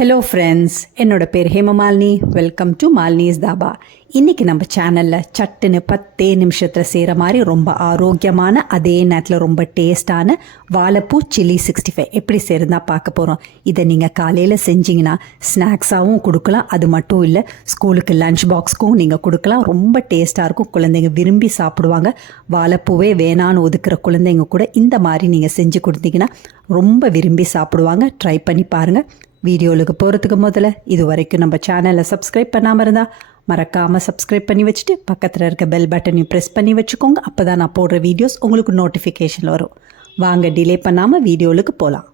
Hello friends, என்னோட பேர் Hemamalini. Welcome to Malini's Dhaba. இன்றைக்கி நம்ம சேனலில் சட்டுன்னு 10 நிமிஷத்தில் செய்கிற மாதிரி ரொம்ப ஆரோக்கியமான, அதே நேரத்தில் ரொம்ப டேஸ்டான வாழைப்பூ சில்லி 65 எப்படி செய்கிறதா பார்க்க போகிறோம். இதை நீங்கள் காலையில் செஞ்சிங்கன்னா ஸ்நாக்ஸாகவும் கொடுக்கலாம். அது மட்டும் இல்லை, ஸ்கூலுக்கு லஞ்ச் பாக்ஸ்க்கும் நீங்கள் கொடுக்கலாம். ரொம்ப டேஸ்ட்டாக இருக்கும். குழந்தைங்க விரும்பி சாப்பிடுவாங்க. வாழைப்பூவே வேணான்னு ஒதுக்குற குழந்தைங்க கூட இந்த மாதிரி நீங்கள் செஞ்சு கொடுத்தீங்கன்னா ரொம்ப விரும்பி சாப்பிடுவாங்க. ட்ரை பண்ணி பாருங்கள். வீடியோவுக்கு போகிறதுக்கு முதல்ல இது வரைக்கும் நம்ம சேனலை சப்ஸ்கிரைப் பண்ணாமல் இருந்தால் மறக்காமல் சப்ஸ்கிரைப் பண்ணி வச்சுட்டு பக்கத்தில் இருக்க பெல் பட்டனையும் ப்ரெஸ் பண்ணி வச்சுக்கோங்க. அப்போ தான் நான் போடுற வீடியோஸ் உங்களுக்கு நோட்டிஃபிகேஷன் வரும். வாங்க டிலே பண்ணாமல் வீடியோவுக்கு போகலாம்.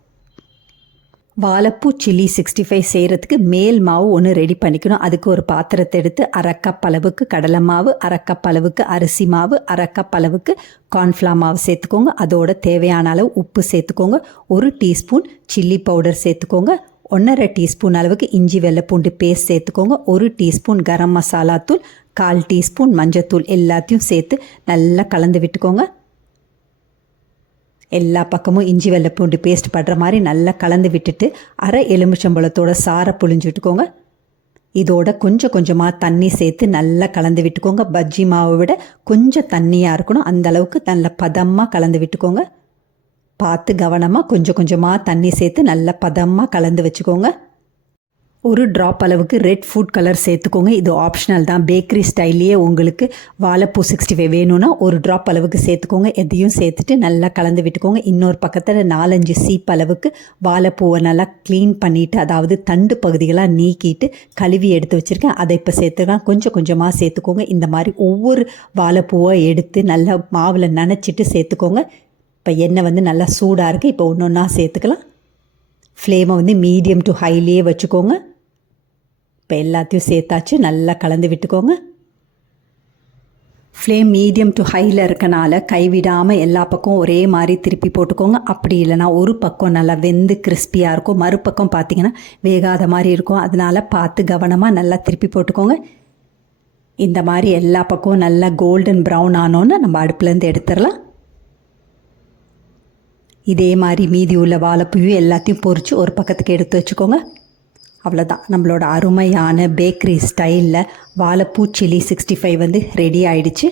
வாழைப்பூ சில்லி 65 செய்கிறதுக்கு மேல் மாவு ஒன்று ரெடி பண்ணிக்கணும். அதுக்கு ஒரு பாத்திரத்தை எடுத்து 1/2 கப் அளவுக்கு கடலை மாவு, 1/2 கப் அளவுக்கு அரிசி மாவு, 1/2 கப் அளவுக்கு கார்ன்ஃப்ளவர் மாவு சேர்த்துக்கோங்க. அதோட தேவையான அளவு உப்பு சேர்த்துக்கோங்க. 1 டீஸ்பூன் சில்லி பவுடர் சேர்த்துக்கோங்க. 1/2 டீஸ்பூன் அளவுக்கு இஞ்சி வெள்ளைப்பூண்டு பேஸ்ட் சேர்த்துக்கோங்க. 1 டீஸ்பூன் கரம் மசாலா தூள், 1/4 டீஸ்பூன் மஞ்சத்தூள் எல்லாத்தையும் சேர்த்து நல்லா கலந்து விட்டுக்கோங்க. எல்லா பக்கமும் இஞ்சி வெள்ளைப்பூண்டு பேஸ்ட் படுற மாதிரி நல்லா கலந்து விட்டுட்டு 1/2 எலுமிச்சம்பழத்தோட சாறை புழிஞ்சு விட்டுக்கோங்க. இதோட கொஞ்சம் கொஞ்சமாக தண்ணி சேர்த்து நல்லா கலந்து விட்டுக்கோங்க. பஜ்ஜி மாவை விட கொஞ்சம் தண்ணியாக இருக்கணும். அந்தளவுக்கு நல்ல பதமாக கலந்து விட்டுக்கோங்க. பார்த்து கவனமாக கொஞ்சம் கொஞ்சமாக தண்ணி சேர்த்து நல்லா பதமாக கலந்து வச்சுக்கோங்க. 1 ட்ராப் அளவுக்கு ரெட் ஃபுட் கலர் சேர்த்துக்கோங்க. இது ஆப்ஷனல் தான். பேக்கரி ஸ்டைல்லையே உங்களுக்கு வாழைப்பூ 65 வேணும்னா 1 ட்ராப் அளவுக்கு சேர்த்துக்கோங்க. எதையும் சேர்த்துட்டு நல்லா கலந்து விட்டுக்கோங்க. இன்னொரு பக்கத்தில் 4-5 சீப் அளவுக்கு வாழைப்பூவை நல்லா க்ளீன் பண்ணிவிட்டு, அதாவது தண்டு பகுதிகளாக நீக்கிட்டு கழுவி எடுத்து வச்சுருக்கேன். அதை இப்போ சேர்த்துக்கலாம். கொஞ்சம் கொஞ்சமாக சேர்த்துக்கோங்க. இந்த மாதிரி ஒவ்வொரு வாழைப்பூவை எடுத்து நல்லா மாவில் நனைச்சிட்டு சேர்த்துக்கோங்க. இப்போ எண்ணெய் நல்லா சூடாக இருக்குது. இப்போ ஒன்று ஒன்றா சேர்த்துக்கலாம். ஃப்ளேமை மீடியம் டு ஹைலேயே வச்சுக்கோங்க. இப்போ எல்லாத்தையும் சேர்த்தாச்சு. நல்லா கலந்து விட்டுக்கோங்க. ஃப்ளேம் மீடியம் டு ஹையில் இருக்கனால கைவிடாமல் எல்லா பக்கம் ஒரே மாதிரி திருப்பி போட்டுக்கோங்க. அப்படி இல்லைனா ஒரு பக்கம் நல்லா வெந்து கிறிஸ்பியாக இருக்கும், மறுபக்கம் பார்த்திங்கன்னா வேகாத மாதிரி இருக்கும். அதனால் பார்த்து கவனமாக நல்லா திருப்பி போட்டுக்கோங்க. இந்த மாதிரி எல்லா பக்கமும் நல்லா கோல்டன் ப்ரௌன் ஆனோன்னு நம்ம அடுப்புலேருந்து எடுத்துடலாம். இதே மாதிரி மீதி உள்ள வாழைப்பூவும் எல்லாத்தையும் பொரித்து ஒரு பக்கத்துக்கு எடுத்து வச்சுக்கோங்க. அவ்வளோதான், நம்மளோட அருமையான பேக்கரி ஸ்டைலில் வாழைப்பூ சில்லி 65 ரெடி ஆகிடுச்சு.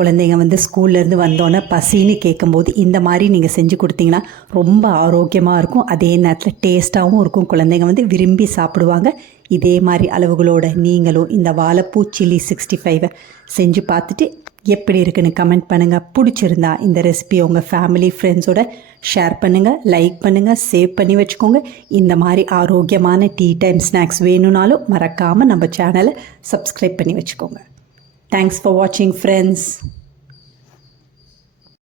குழந்தைங்க ஸ்கூல்லேருந்து வந்தோன்னே பசின்னு கேட்கும்போது இந்த மாதிரி நீங்கள் செஞ்சு கொடுத்தீங்கன்னா ரொம்ப ஆரோக்கியமாக இருக்கும். அதே நேரத்தில் டேஸ்ட்டாகவும் இருக்கும். குழந்தைங்க விரும்பி சாப்பிடுவாங்க. இதே மாதிரி அளவுகளோட நீங்களும் இந்த வாழைப்பூ சில்லி 65 செஞ்சு பார்த்துட்டு எப்படி இருக்குன்னு கமெண்ட் பண்ணுங்கள். பிடிச்சிருந்தா இந்த ரெசிபி உங்கள் ஃபேமிலி ஃப்ரெண்ட்ஸோட ஷேர் பண்ணுங்கள், லைக் பண்ணுங்கள், சேவ் பண்ணி வச்சுக்கோங்க. இந்த மாதிரி ஆரோக்கியமான டீ டைம் ஸ்நாக்ஸ் வேணும்னாலும் மறக்காமல் நம்ம சேனலை சப்ஸ்கிரைப் பண்ணி வச்சுக்கோங்க. தேங்க்ஸ் ஃபார் வாட்சிங் ஃப்ரெண்ட்ஸ்.